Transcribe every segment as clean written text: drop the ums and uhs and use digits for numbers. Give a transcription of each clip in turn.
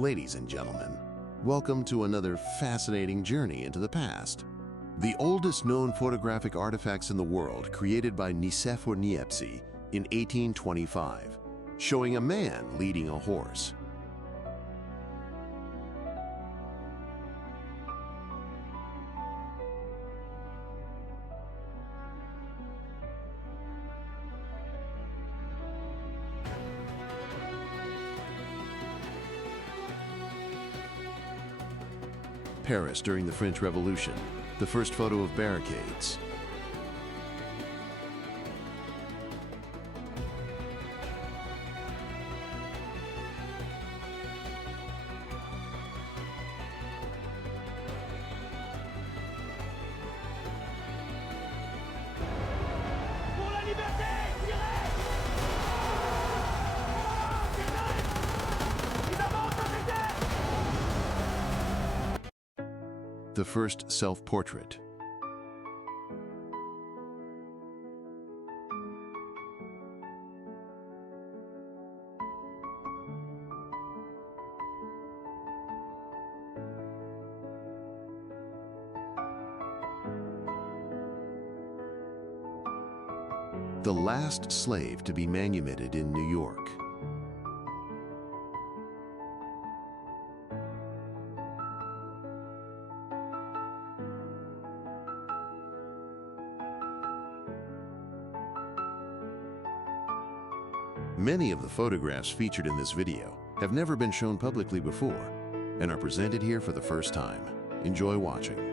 Ladies and gentlemen, welcome to another fascinating journey into the past. The oldest known photographic artifacts in the world created by Nicephore Niepce in 1825, showing a man leading a horse. Paris during the French Revolution, the first photo of barricades. Pour la liberté, tirez! Ils avancent avec elle! The first self-portrait. The last slave to be manumitted in New York. Many of the photographs featured in this video have never been shown publicly before and are presented here for the first time. Enjoy watching.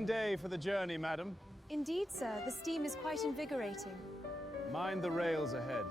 fine day for the journey, madam. Indeed, sir. The steam is quite invigorating. Mind the rails ahead.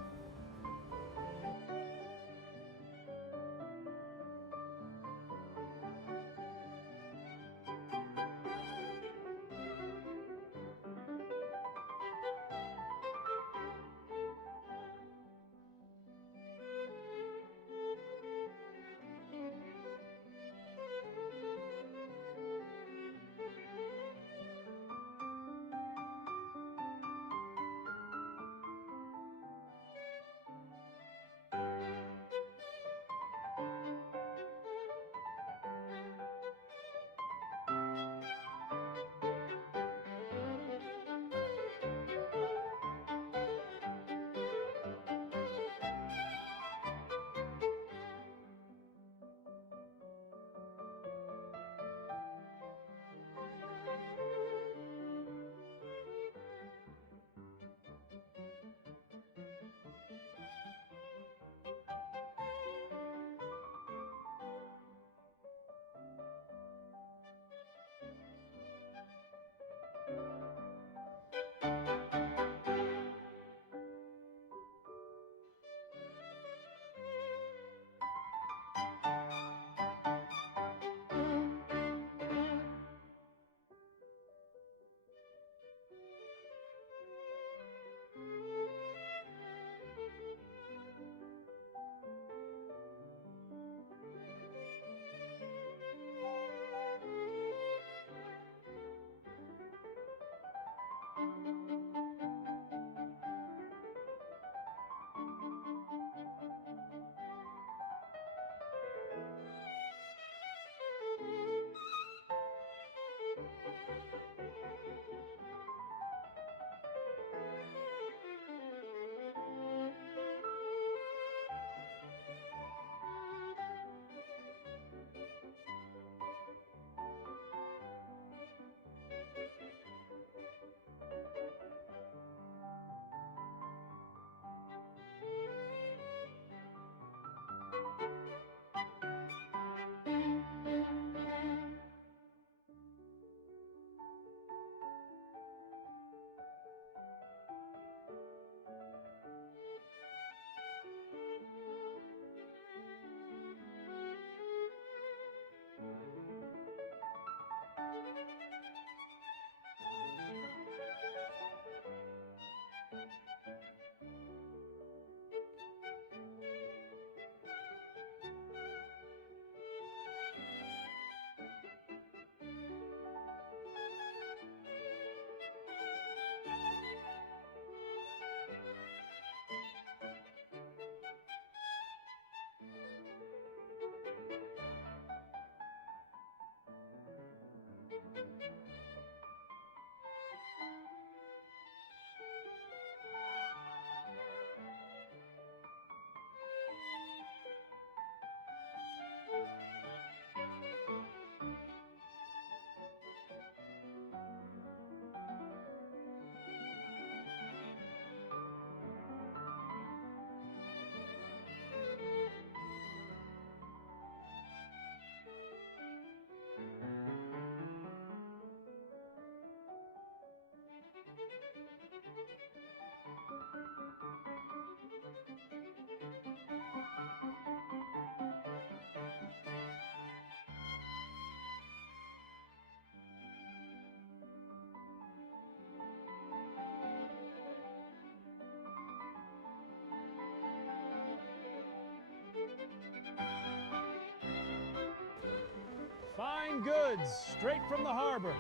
Fine goods, straight from the harbor.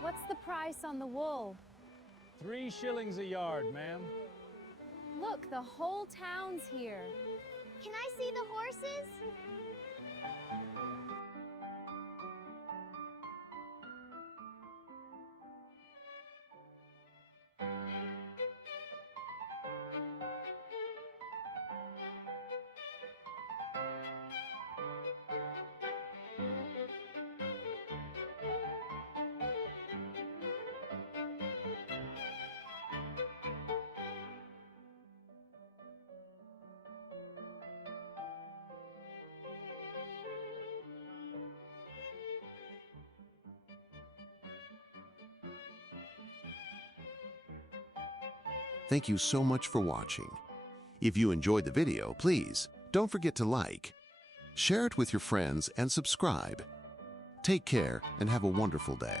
What's the price on the wool? 3 shillings a yard, ma'am. Look, the whole town's here. Can I see the horses? Thank you so much for watching. If you enjoyed the video, please don't forget to like, share it with your friends, and subscribe. Take care and have a wonderful day.